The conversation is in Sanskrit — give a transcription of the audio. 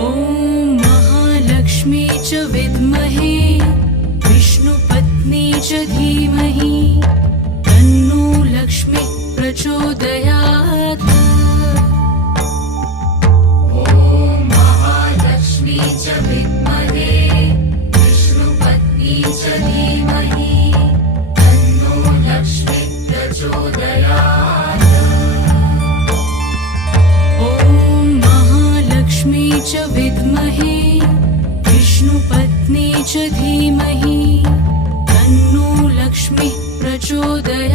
ॐ महालक्ष्मी च विद्महे विष्णुपत्नी च धीमहि तन्नो लक्ष्मी प्रचोदयात्। ॐ महालक्ष्मी च विद्महे विष्णुपत्नी च धीमहि तन्नो लक्ष्मी प्रचोदयात्। ॐ महालक्ष्मी च विद्महे विष्णुपत्नी च धीमहि तन्नो लक्ष्मी प्रचोदयात्।